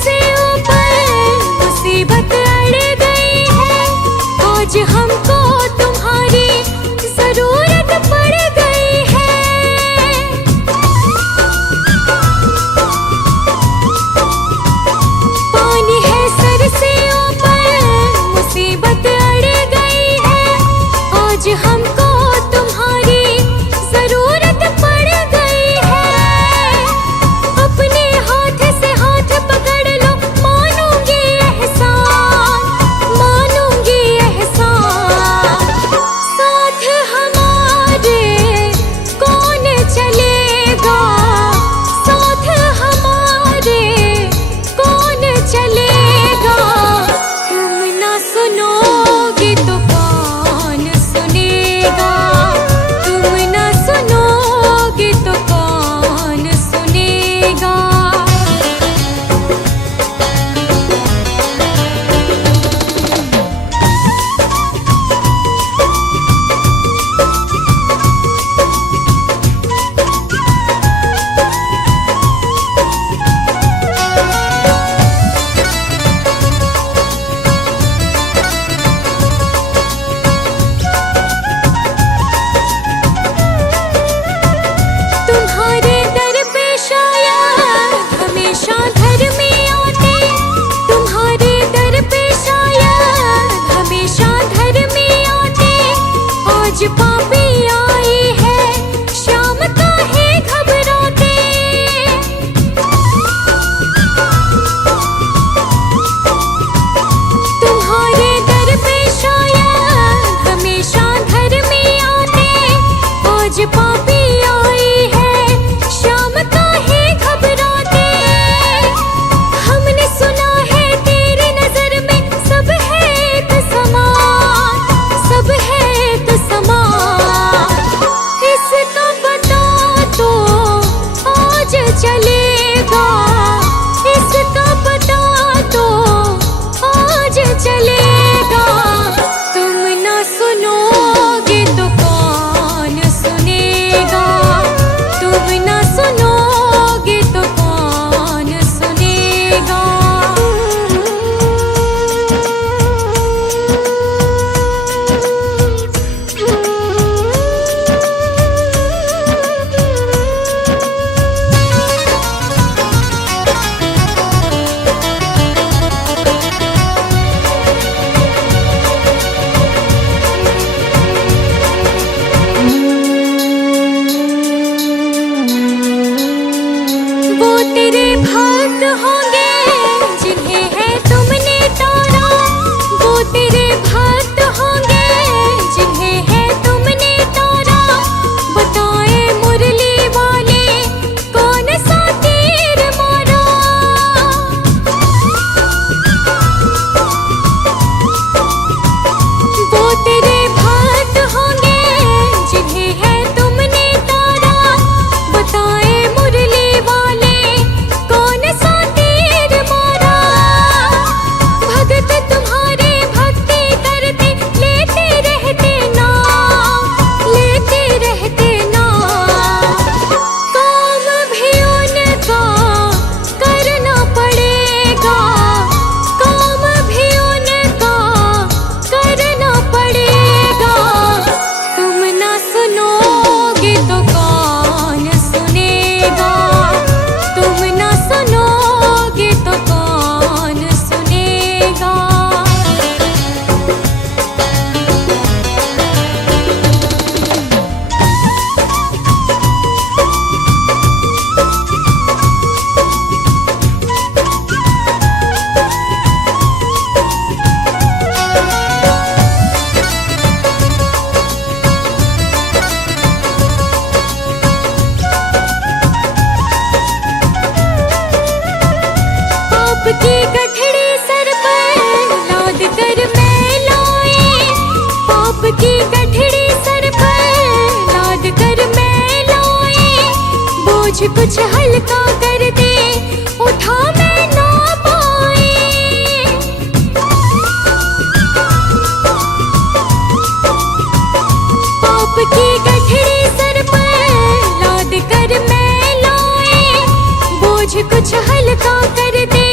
से ऊपर मुसीबत अड़ गई है, आज हमको तुम्हारी जरूरत पड़ गई है। पानी है सर से ऊपर मुसीबत अड़ गई है, आज हमको तुम्हारी जरूरत पड़ गई है। अपने हाथ से हाथ पकड़ लो, मानूंगी एहसान, मानूंगी एहसान। साथ हमारे कौन चलेगा, साथ हमारे कौन चलेगा। तुम ना सुनोगे तो कौन सुनेगा, तुम ना सुनोगे तो कौन सुनेगा। तुम्हारे दर पे शायद हमेशा धर्म में आते, तुम्हारे दर पे शायद हमेशा धर्म में आते। आज पापी आई है, शाम काहे घबराते। तुम्हारे दर पे शायद हमेशा धर्म में आते, आज पापी आई है, शाम काहे घबराते। हमने सुना है तेरी नजर में सब है एक समान, सब है एक समान। इसका पता तो आज चलेगा, इसका पता तो आज चलेगा। तुम ना सुनोगे तो कौन सुनेगा, तुम ना सुनोगे तो कौन सुनेगा। वो तेरे भक्त होंगे जिन्हें है तुमने तोड़ा, वो तेरे भक्त होंगे जिन्हें है तुमने तोड़ा। बताए मुरली वाले कौन सा तीर मारा। वो तेरे भक्त होंगे जिन्हें है तुमने तोड़ा, बताए मुरली वाले कौन सा तीर मारा। भगत तुम्हारे भक्ति करते लेते रहते नाम, लेते रहते नाम। काम भी उनका करना पड़ेगा, काम भी उनका करना पड़ेगा। तुम ना सुनोगे तो कौन सुनेगा, तुम ना सुनोगे तो कौन सुनेगा। पाप की गठड़ी सर पर लाद कर मैं लाए, पाप की गठड़ी सर पर लाद कर मैं लाए। बोझ कुछ हल्का कर दे, उठा मैं ना पाए। पाप की गठड़ी सर पर लाद कर मैं लाए, बोझ कुछ हल्का कर दे,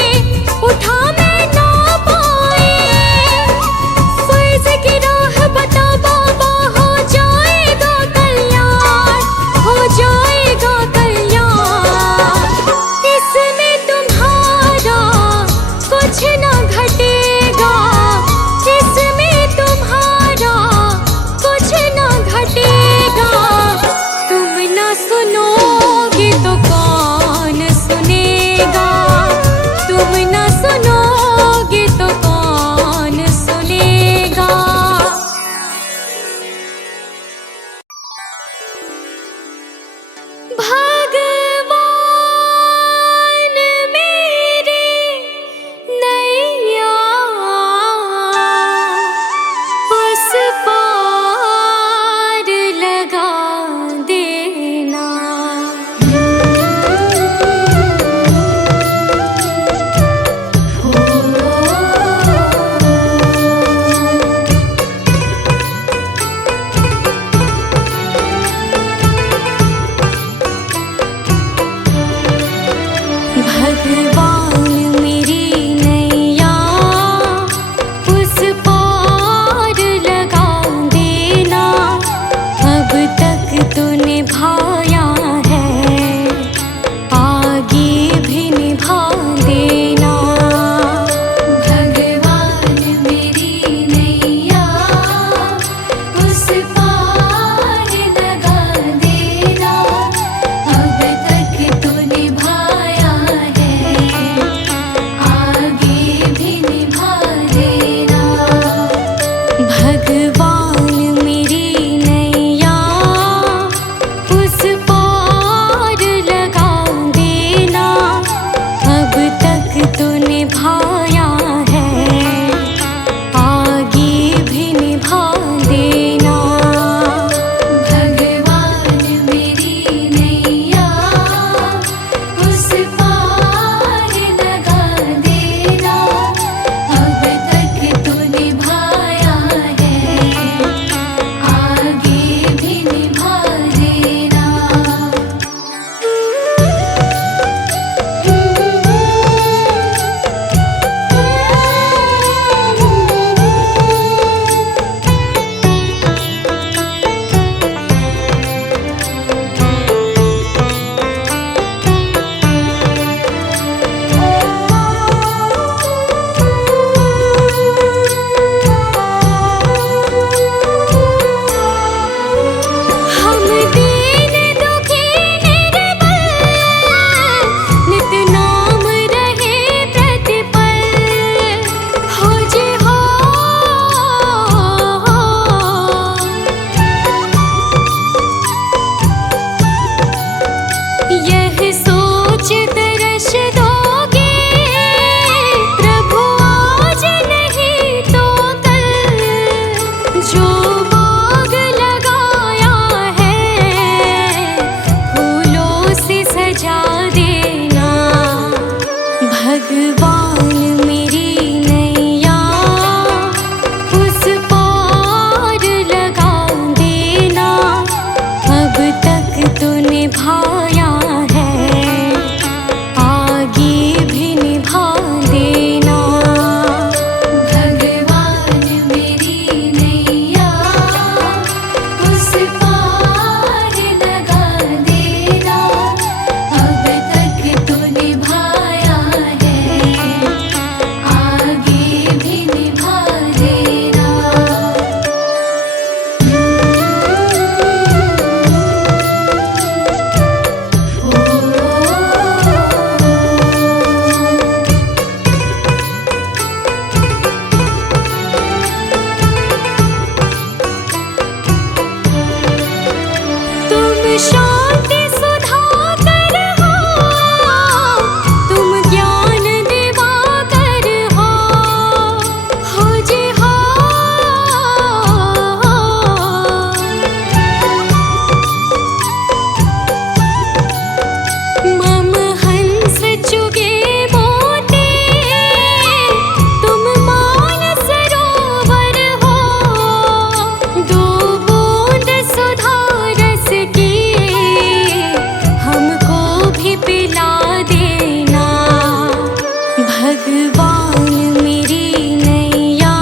जो बाग लगाया है फूलों से सजा देना। भगवान मेरी नैया उस पार लगा देना। अब तक तो निभाया है, आगे भी निभा देना। भगवान मेरी नैया उस पार लगा देना। अब तक तो निभाया है, आगे भी निभा देना। तुम शांति सुधाकर हो, तुम ज्ञान दिवाकर हो जी हो। मम हंस चुगे मोती, तुम मान सरोवर हो। दो बूंद सुधा रस की हमको भी पिला देना। भगवान मेरी नैया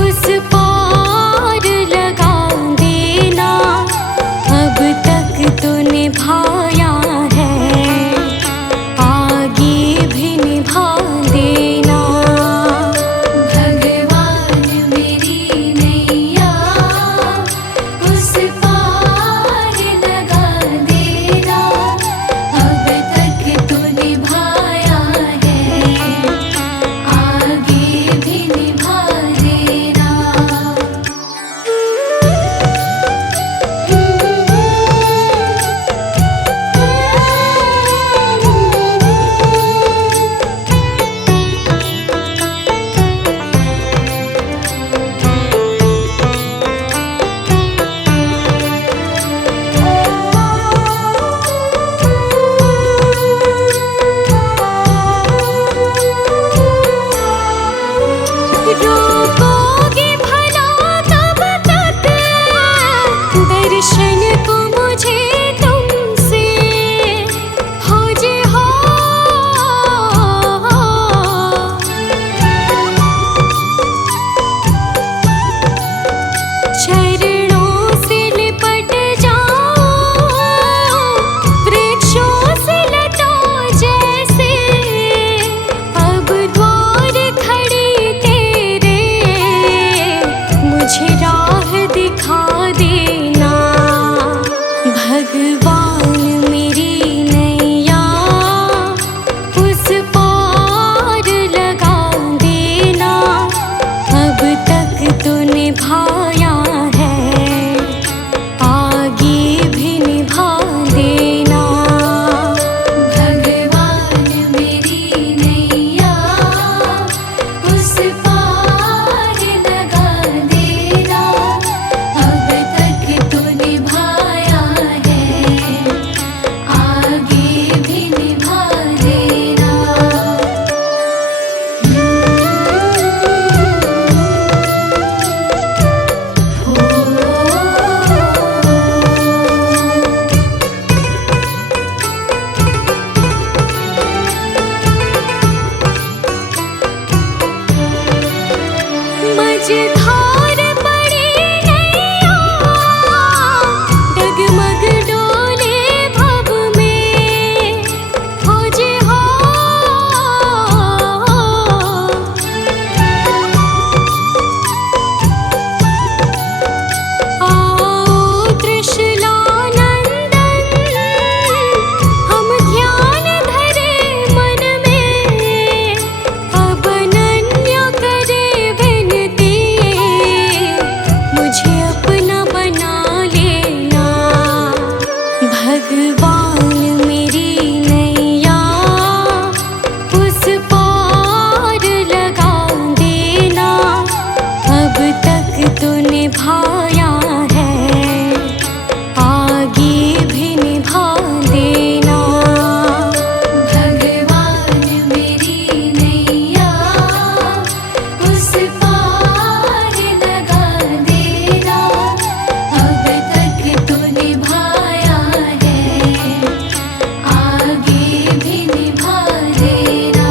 उस पार लगा देना। अब तक तो निभाया है, आगे भी निभा देना। भगवान मेरी नैया उस पार लगा देना। अब तक तो निभाया है, आगे भी निभा देना। रोकोगे भला कब तक दर्शन को मुझे तुमसे, हो जी हो। चरणों से लिपट जाओ वृक्षों से लता जैसे। अब द्वार खड़ी तेरे मुझे राह दिखा देना। भगवान मेरी नैया उस पार लगा देना। अब तक तो निभाया है, आगे भी निभा देना। भगवान मेरी नैया उस पार लगा देना। अब तक तो निभाया है, आगे भी निभा देना। मझधार पड़ी नैया डगमग डोले भव में, हो जी हो। आओ त्रिशूलानंदन, हम ध्यान धरे मन में। अब अनन्य करे विनती, निभाया है, आगे भी निभा देना। भगवान मेरी नैया उस पार लगा देना, अब तक तो निभाया है, आगे भी निभा देना।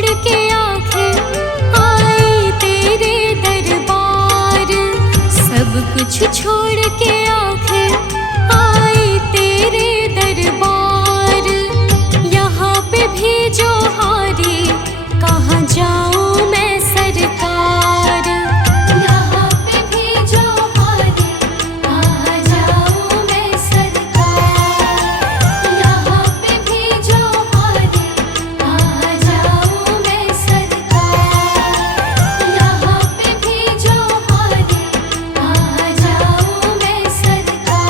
छोड़ के आखिर आई तेरे दरबार, सब कुछ छोड़ के आखिर आई तेरे दरबार। यहाँ पे भी जो हारी कहाँ जाऊँ मैं सरकार, यहाँ पे भी जो हारी कहाँ जाऊँ मैं सरकार, यहाँ पे भी जो हारी कहाँ जाऊँ मैं सरकार, यहाँ पे भी जो हारी कहाँ जाऊँ मैं सरकार।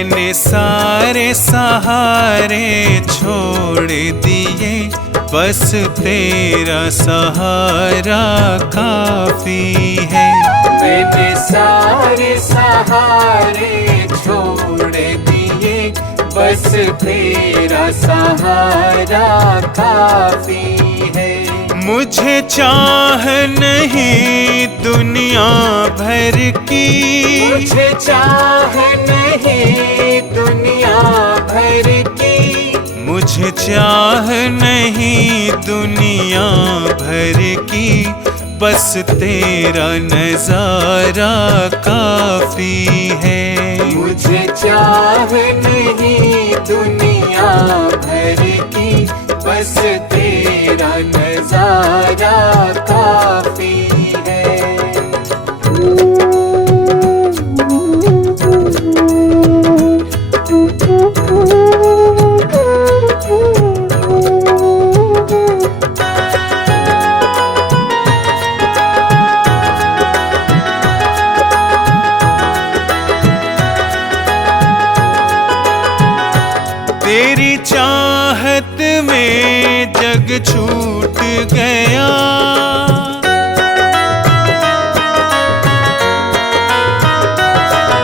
मैंने सारे सहारे छोड़ दिए, बस तेरा सहारा काफी है। मैंने सारे सहारे छोड़ दिए, बस तेरा सहारा काफी है। मुझे चाह नहीं दुनिया भर की, मुझे चाह नहीं दुनिया भर की, मुझे चाह नहीं दुनिया भर की, बस तेरा नजारा काफी है। मुझे चाह नहीं दुनिया भर की, बस तेरा नजारा काफी है। तेरी चाहत में जग छूट गया,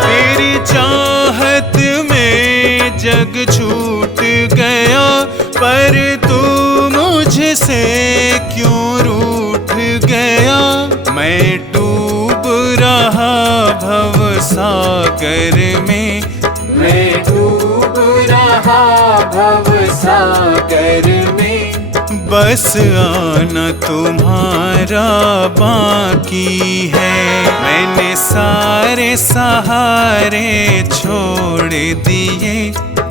तेरी चाहत में जग छूट गया, पर तू मुझसे क्यों रूठ गया। मैं डूब रहा भव सागर में, मैं डूब रहा भव सागर में, बस आना तुम्हारा बाकी है। मैंने सारे सहारे छोड़ दिए,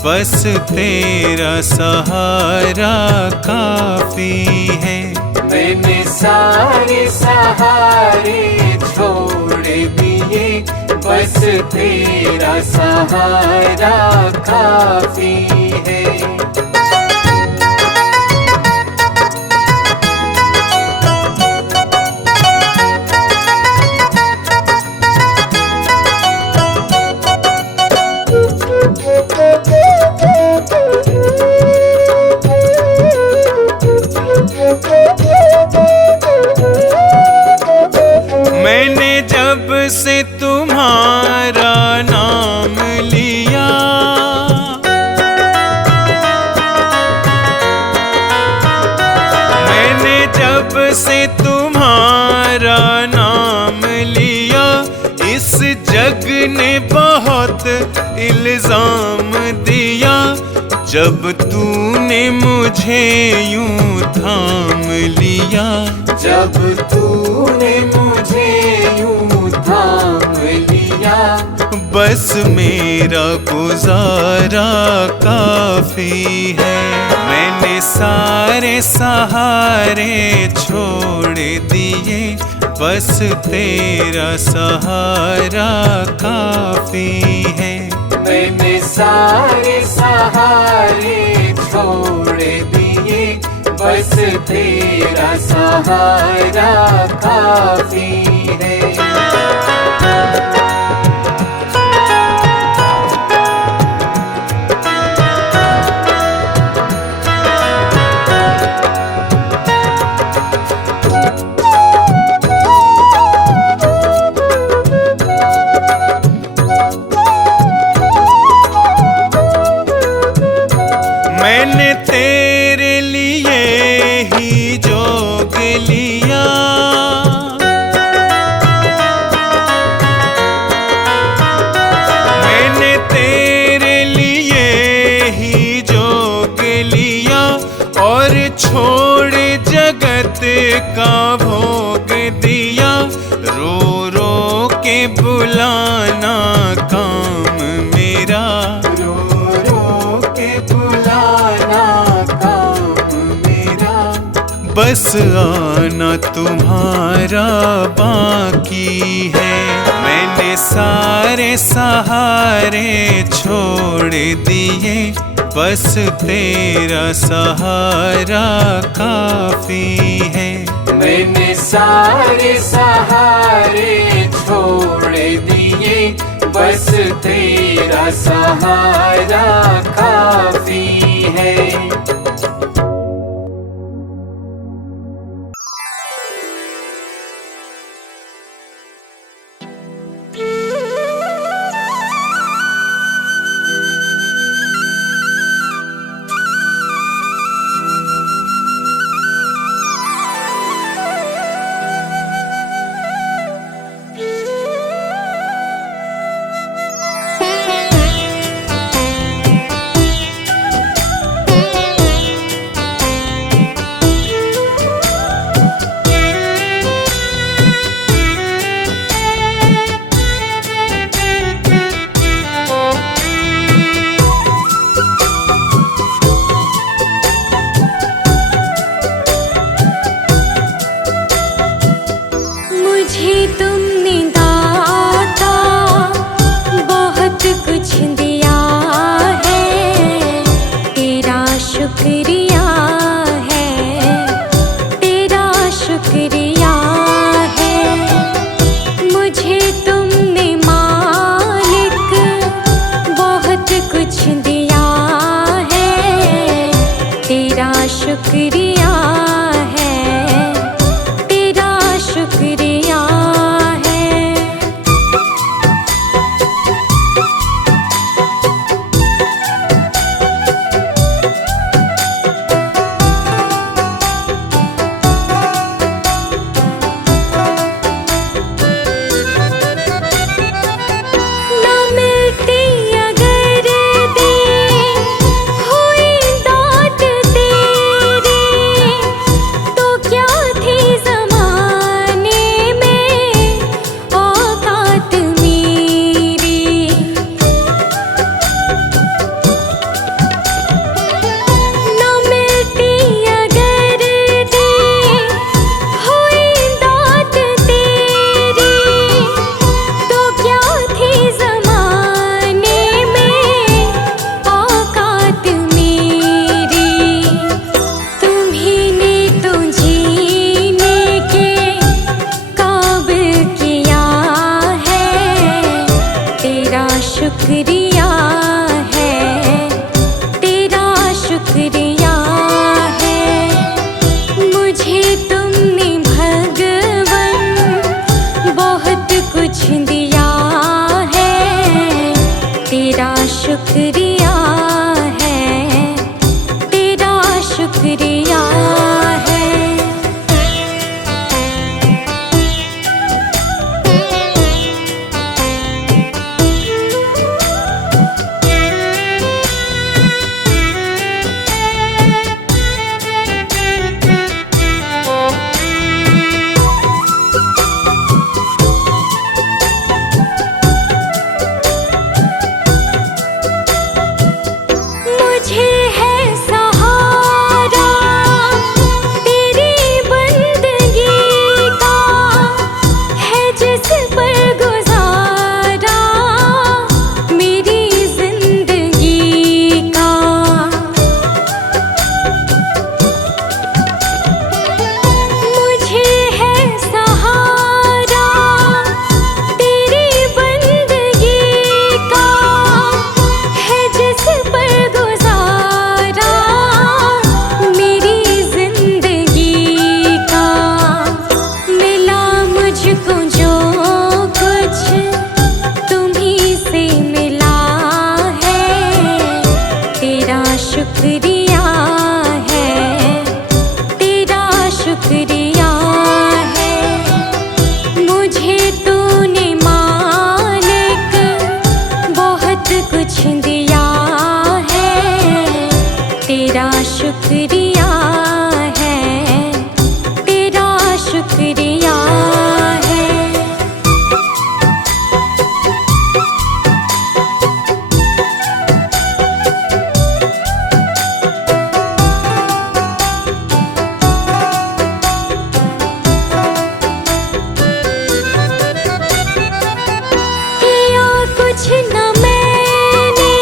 बस तेरा सहारा काफी है। मैंने सारे सहारे छोड़ दिए, बस तेरा सहारा काफी है। मैंने जब से तुम्हारा नाम लिया, मैंने जब से तुम्हारा नाम लिया, इस जग ने बहुत इल्जाम दिया। जब तूने मुझे यूं थाम लिया, जब तूने मुझे यूं थाम लिया, बस मेरा गुजारा काफी है। मैंने सारे सहारे छोड़ दिए, बस तेरा सहारा काफी है। मैंने सारे सहारे छोड़ दिए, बस तेरा सहारा काफी है। मैंने तेरे लिए ही जोग लिया, मैंने तेरे लिए ही जोग लिया, और छोड़ जगत का भोग दिया। रो रो के बुलाना काम मेरा, रो रो के बुलाना काम मेरा, बस आना तुम्हारा बाकी है। मैंने सारे सहारे छोड़ दिए, बस तेरा सहारा काफी है। मैंने सारे सहारे छोड़ दिए, बस बस तेरा सहारा काफी है। मुझे तुमने दाता बहुत कुछ दिया है, तेरा शुक्रिया है, तेरा शुक्रिया है। मुझे तुमने मालिक बहुत कुछ दिया है, तेरा शुक्रिया है, तेरा शुक्रिया है। ना मिलती अगर दी हुई दात तेरी, तो क्या थी ज़माने में औकात मेरी। ना मिलती अगर दी हुई दात तेरी, तो क्या थी ज़माने में औकात मेरी। तुम्हीं ने तो जीने के काबिल किया है, तेरा शुक्रिया है, तेरा शुक्रिया है। मुझे तुमने भगवन बहुत कुछ दिया है, तेरा शुक्रिया है, तेरा शुक्रिया है। मुझे है सहारा तेरी बंदगी का, है जिस पर गुजारा मेरी जिंदगी का। मुझे है सहारा तेरी बंदगी का, है जिस पर गुजारा मेरी जिंदगी का। मिला मुझको जो कुछ तुम्हीं से मिला है, तेरा शुक्रिया है, तेरा शुक्रिया है। मुझे तूने मालिक बहुत कुछ दिया है, तेरा शुक्रिया है, तेरा शुक्रिया है। किया कुछ न मैंने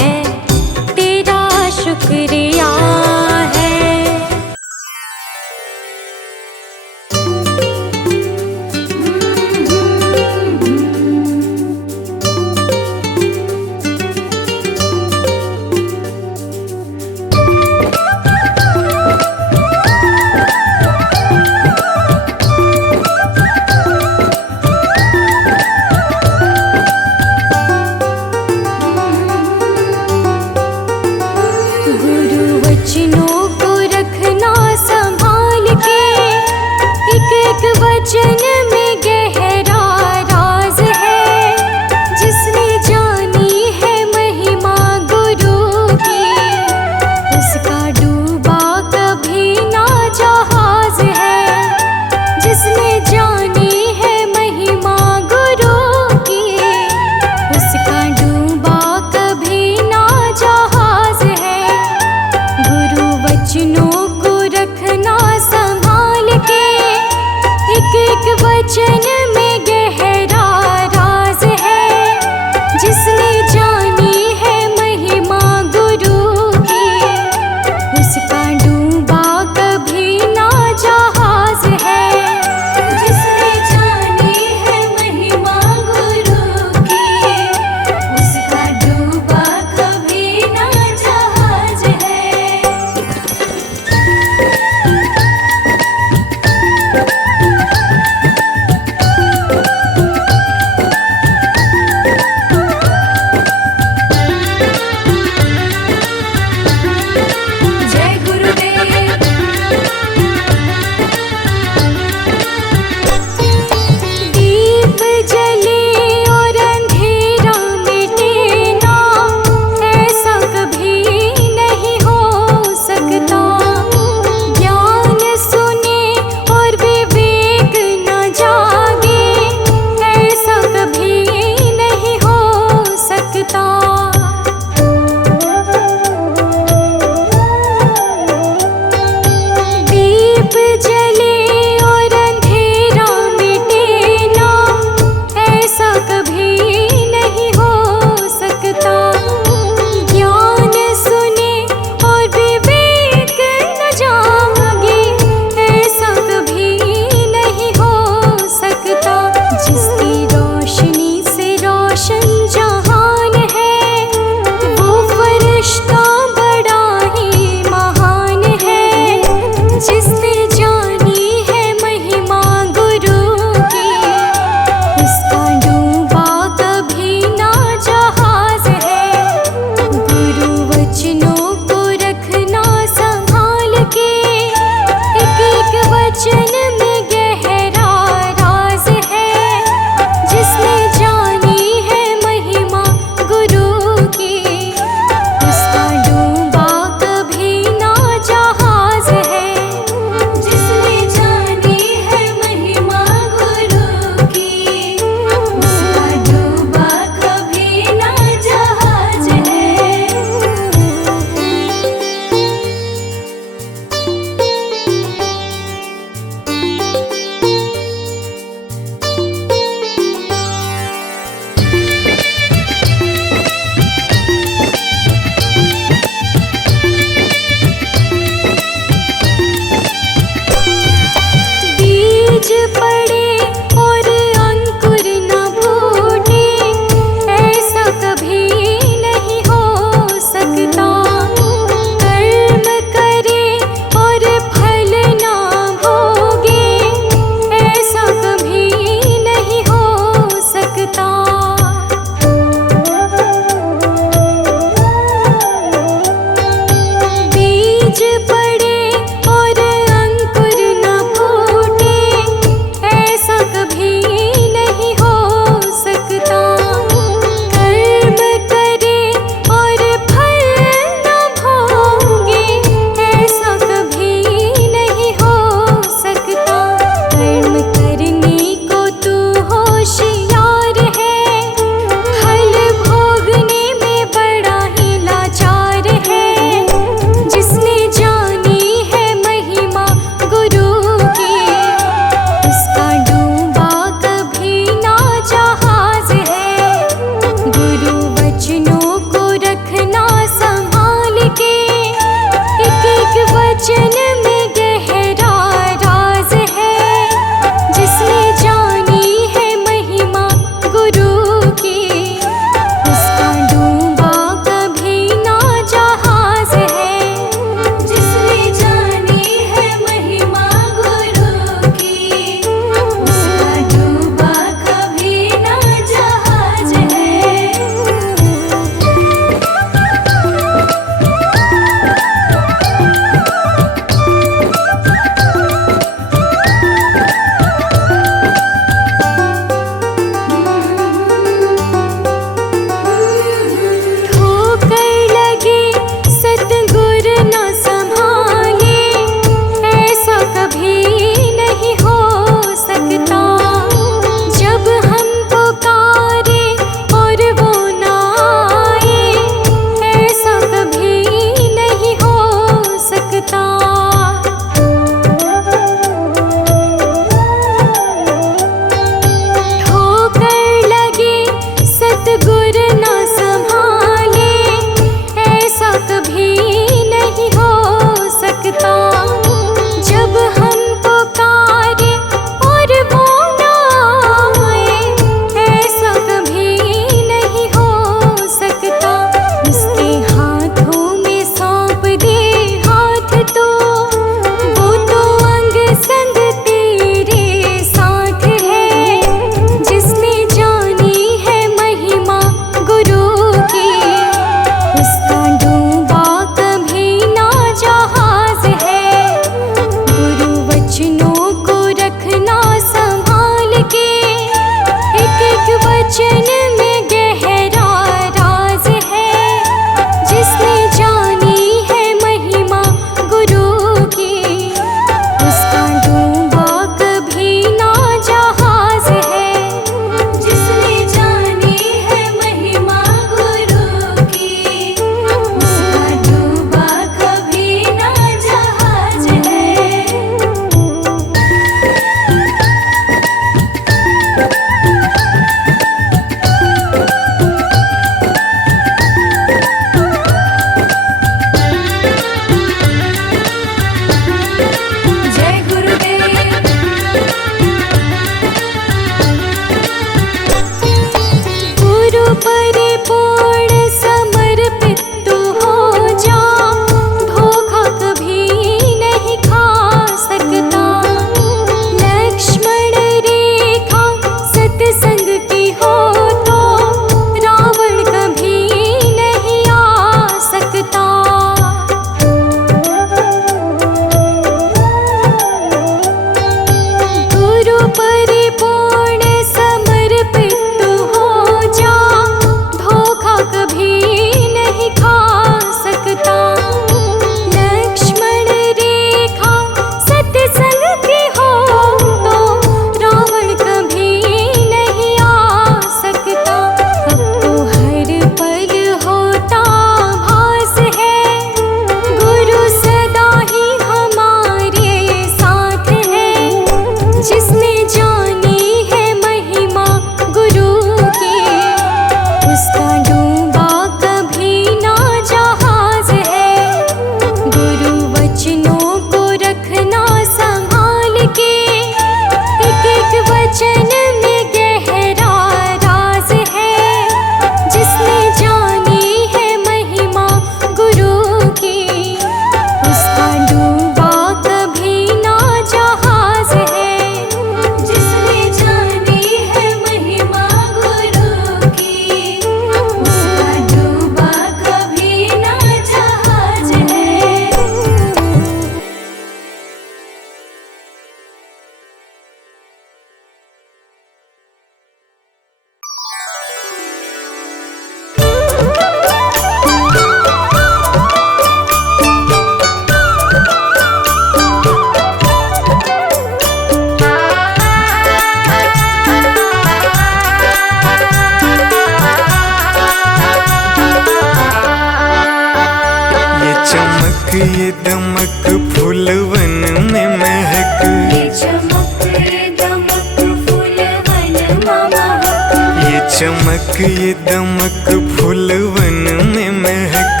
चमक ये दमक फूलवन में महक,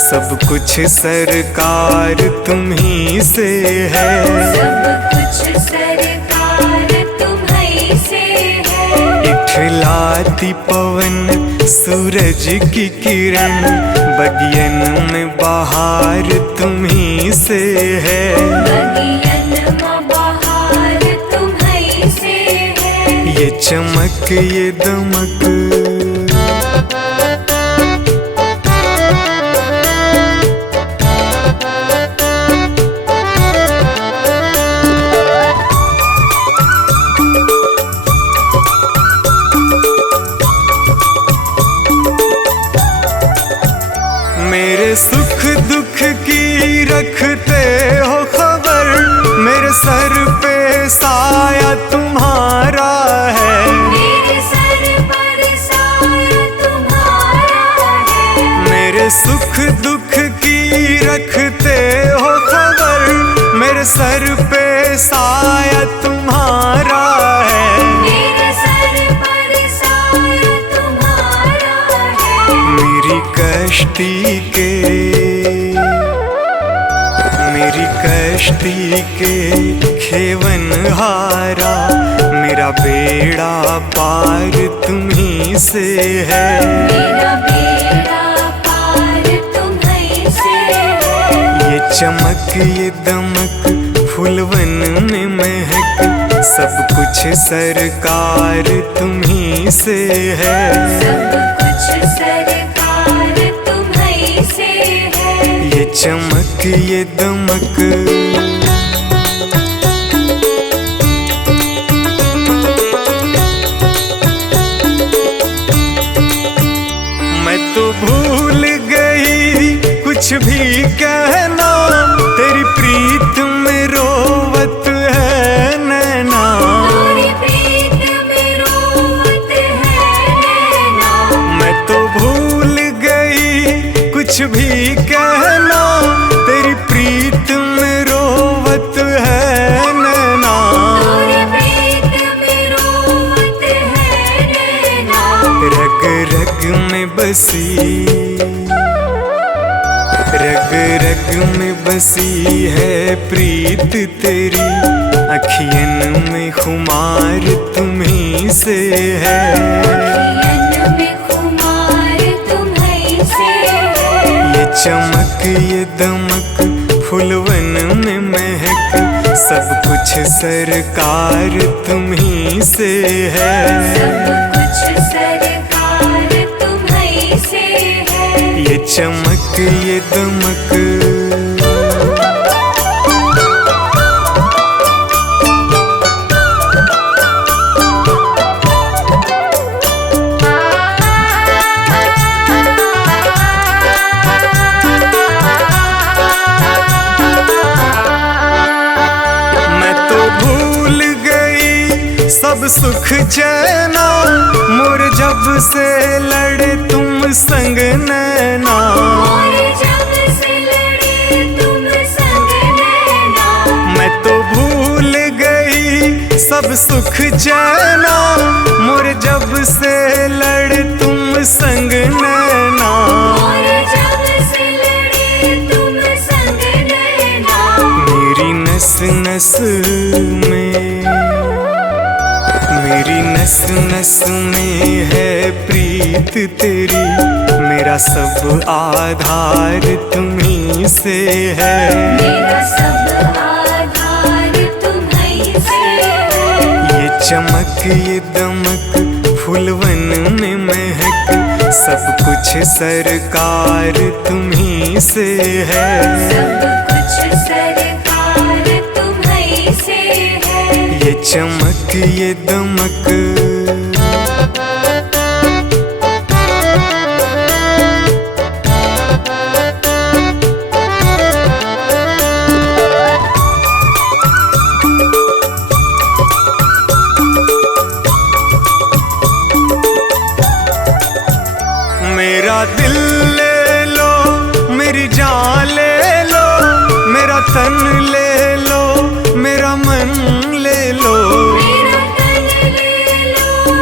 सब कुछ सरकार तुम्ही से है। सब कुछ सरकार तुम्हीं से है। इठलाती पवन सूरज की किरण, बगियन में बहार तुम्ही से है। बगियन में बहार तुम्हीं से है। ये चमक ये दमक मेरे सुख दुख की रखते हो खबर, मेरे सर पे साया तुम्हारा है। मेरे सर पर साया तुम्हारा है। मेरे सुख दुख की रखते हो खबर, मेरे सर पे साया तुम्हारा है। मेरे सर पर साया तुम्हारा है। मेरी कश्ती के खेवन हारा, मेरा बेड़ा पार तुम्ही से है। मेरा बेड़ा पार तुम्हीं से है। ये चमक ये दमक फूलवन में महक, सब कुछ सरकार तुम्ही से है। सब कुछ सरकार तुम्हीं से है। ये चमक ये दमक मैं तो भूल गई कुछ भी कहना, तेरी प्रीत में रोवत है नैना। तेरी प्रीत में रोवत है नैना। मैं तो भूल गई कुछ भी कहना, तेरी प्रीत में रोवत है नैना। तेरी प्रीत में रोवत है नैना। रग रग में बसी, रग रग में बसी है प्रीत तेरी, अखियन में खुमार तुम्ही से है। अखियन में खुमार तुम्हीं से है। ये चमक ये दमक फूलवन में महक, सब कुछ सरकार तुम्ही से है। सब कुछ सरकार तुम्हीं से है। ये चमक ये दमक मैं तो भूल गई सब सुख चैना, मोर जब से लड़े तुम संग नैना। और जब से लड़े तुम संग नैना। मैं तो भूल गई सब सुख चैना, मोर जब से लड़े तुम संग नैना। और जब से लड़े तुम संग नैना। मेरी नस नस में, मेरी नस नस में है प्रीत तेरी, मेरा सब आधार तुम्ही से है। मेरा सब आधार तुम्हीं से है। ये चमक ये दमक फूलवन में महक, सब कुछ सरकार तुम्ही से है। सब कुछ सरकार तुम्हीं से है। ये चमक ये दमक मेरा दिल ले लो, मेरी जान ले लो, मेरा तन ले लो, मेरा मन ले लो। मेरा तन ले लो,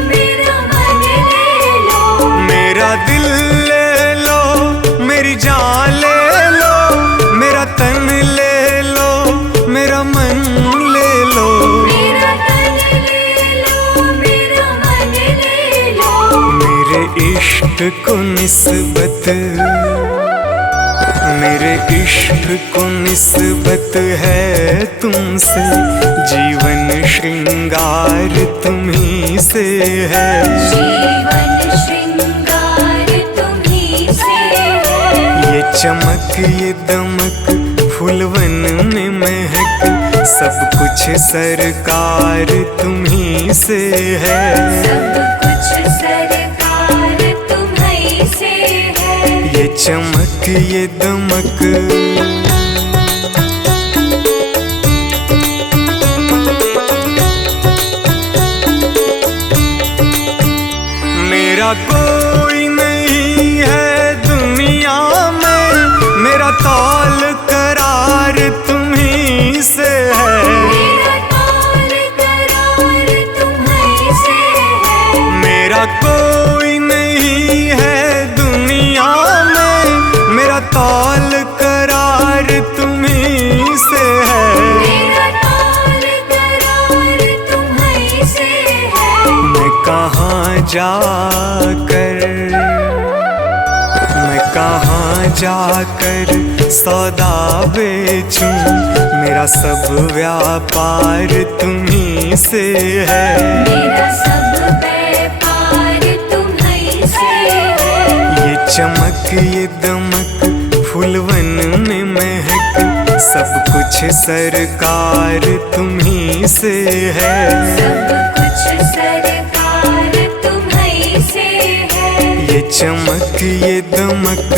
इश्क को निस्बत, मेरे इश्क को निस्बत है तुमसे, जीवन श्रृंगार तुम्ही से है। जीवन श्रृंगार तुम्ही से है। ये चमक ये दमक फूलवन में महक, सब कुछ सरकार तुम्ही से है। सब कुछ सरकार तुम्ही से है। ये चमक ये दमक मेरा कोई नहीं है दुनिया में, मेरा तौल करार तुम्ही से है। मेरा तौल करार तुम्ही से है। मेरा कोई नहीं है दुनिया में, मेरा तौल करार तुम्ही से है। मेरा तौल करार तुम्ही से है। मैं कहाँ जाकर सौदा बेचूं, मेरा सब व्यापार तुम्ही से है। मेरा सब व्यापार तुम्ही से है। ये चमक ये दमक फूलवन में महक, सब कुछ सरकार तुम्ही से है। सब कुछ सरकार तुम्ही से है। ये चमक ये दमक